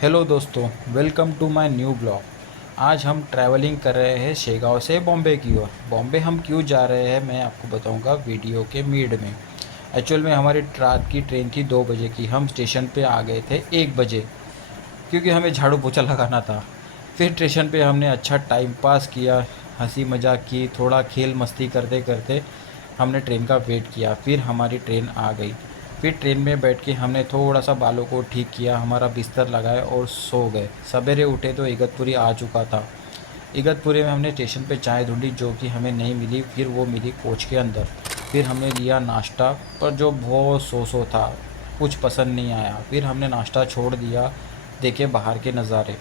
Hello दोस्तों, welcome to my new blog. आज हम ट्रैवलिंग कर रहे हैं शेगांव से बॉम्बे की ओर। बॉम्बे हम क्यों जा रहे हैं मैं आपको बताऊंगा वीडियो के मिड में। एक्चुअल में हमारी रात की ट्रेन थी 2 बजे की। हम स्टेशन पे आ गए थे 1 बजे, क्योंकि हमें झाड़ू पोछा लगाना था। फिर स्टेशन पे हमने अच्छा टाइम पास किया, हंसी मजाक की, थोड़ा खेल मस्ती करते करते हमने ट्रेन का वेट किया। फिर हमारी ट्रेन आ गई। फिर ट्रेन में बैठ के हमने थोड़ा सा बालों को ठीक किया, हमारा बिस्तर लगाया और सो गए। सवेरे उठे तो इगतपुरी आ चुका था। इगतपुरी में हमने स्टेशन पे चाय ढूंढी जो कि हमें नहीं मिली, फिर वो मिली कोच के अंदर। फिर हमने लिया नाश्ता, पर जो बहुत सो था, कुछ पसंद नहीं आया। फिर हमने नाश्ता छोड़ दिया। देखे बाहर के नज़ारे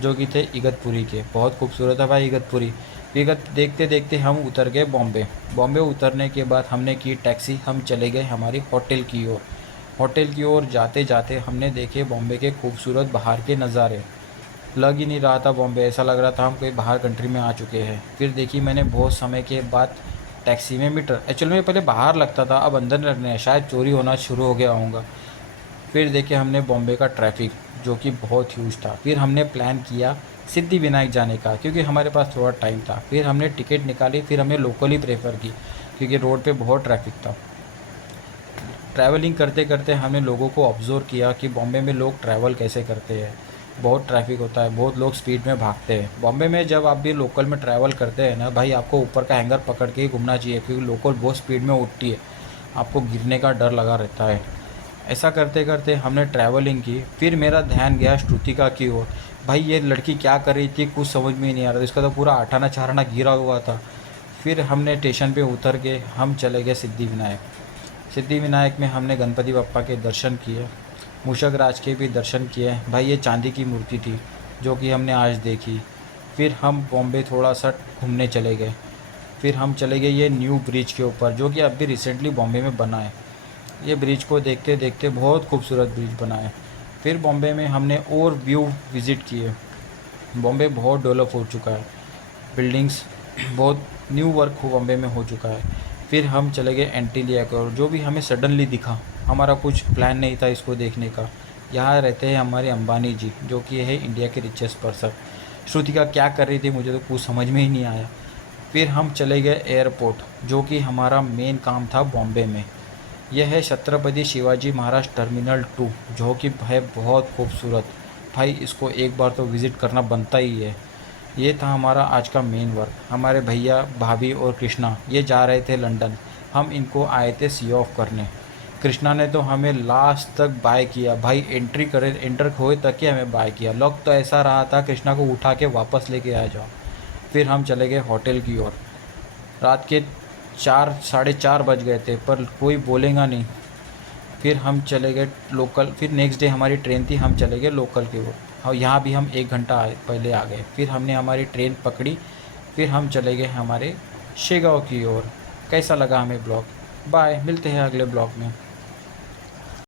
जो कि थे इगतपुरी के। बहुत खूबसूरत है भाई इगतपुरी। विगत देखते देखते हम उतर गए बॉम्बे। बॉम्बे उतरने के बाद हमने की टैक्सी, हम चले गए हमारी होटल की ओर। होटल की ओर जाते जाते हमने देखे बॉम्बे के खूबसूरत बाहर के नज़ारे। लग ही नहीं रहा था बॉम्बे, ऐसा लग रहा था हम कोई बाहर कंट्री में आ चुके हैं। फिर देखी मैंने बहुत समय के बाद टैक्सी में मीटर। एक्चुअल में पहले बाहर लगता था, अब अंदर लगने हैं, शायद चोरी होना शुरू हो गया होगा। फिर देखे हमने बॉम्बे का ट्रैफिक जो कि बहुत ह्यूज था। फिर हमने प्लान किया सिद्धि विनायक जाने का, क्योंकि हमारे पास थोड़ा टाइम था। फिर हमने टिकट निकाली, फिर हमने लोकल ही प्रेफर की, क्योंकि रोड पे बहुत ट्रैफिक था। ट्रैवलिंग करते करते हमने लोगों को ऑब्ज़र्व किया कि बॉम्बे में लोग ट्रैवल कैसे करते हैं। बहुत ट्रैफिक होता है, बहुत लोग स्पीड में भागते हैं बॉम्बे में। जब आप भी लोकल में ट्रैवल करते हैं ना भाई, आपको ऊपर का हैंगर पकड़ के ही घूमना चाहिए, क्योंकि लोकल बहुत स्पीड में उठती है, आपको गिरने का डर लगा रहता है। ऐसा करते करते हमने ट्रैवलिंग की। फिर मेरा ध्यान गया श्रुतिका की ओर। भाई ये लड़की क्या कर रही थी कुछ समझ में ही नहीं आ रहा था, इसका तो पूरा आठाना चाराना गिरा हुआ था। फिर हमने स्टेशन पे उतर के हम चले गए सिद्धिविनायक। सिद्धिविनायक में हमने गणपति बप्पा के दर्शन किए, मूषक राज के भी दर्शन किए। भाई ये चांदी की मूर्ति थी जो कि हमने आज देखी। फिर हम बॉम्बे थोड़ा सा घूमने चले गए। फिर हम चले गए ये न्यू ब्रिज के ऊपर जो कि अभी रिसेंटली बॉम्बे में बना है। ये ब्रिज को देखते देखते बहुत खूबसूरत ब्रिज बना है। फिर बॉम्बे में हमने और व्यू विज़िट किए। बॉम्बे बहुत डेवलप हो चुका है, बिल्डिंग्स बहुत न्यू वर्क हो बॉम्बे में हो चुका है। फिर हम चले गए एंटीलिया की ओर, जो भी हमें सडनली दिखा। हमारा कुछ प्लान नहीं था इसको देखने का। यहाँ रहते हैं हमारे अंबानी जी जो कि है इंडिया के रिचेस्ट पर्सन। श्रुतिका क्या कर रही थी मुझे तो कुछ समझ में ही नहीं आया। फिर हम चले गए एयरपोर्ट जो कि हमारा मेन काम था बॉम्बे में। यह है छत्रपति शिवाजी महाराज टर्मिनल 2 जो कि है बहुत खूबसूरत। भाई इसको एक बार तो विज़िट करना बनता ही है। ये था हमारा आज का मेन वर्क। हमारे भैया भाभी और कृष्णा ये जा रहे थे लंदन। हम इनको आए थे सी ऑफ करने। कृष्णा ने तो हमें लास्ट तक बाय किया भाई, एंटर हुए तक ही हमें बाय किया। लग तो ऐसा रहा था कृष्णा को उठा के वापस लेके आ जाओ। फिर हम चले गए होटल की ओर। रात के 4 साढ़े 4 बज गए थे, पर कोई बोलेगा नहीं। फिर हम चले गए लोकल। फिर नेक्स्ट डे हमारी ट्रेन थी, हम चले गए लोकल की ओर। और यहाँ भी हम 1 घंटा पहले आ गए। फिर हमने हमारी ट्रेन पकड़ी। फिर हम चले गए हमारे शेगांव की ओर। कैसा लगा हमें ब्लॉग? बाय, मिलते हैं अगले ब्लॉग में।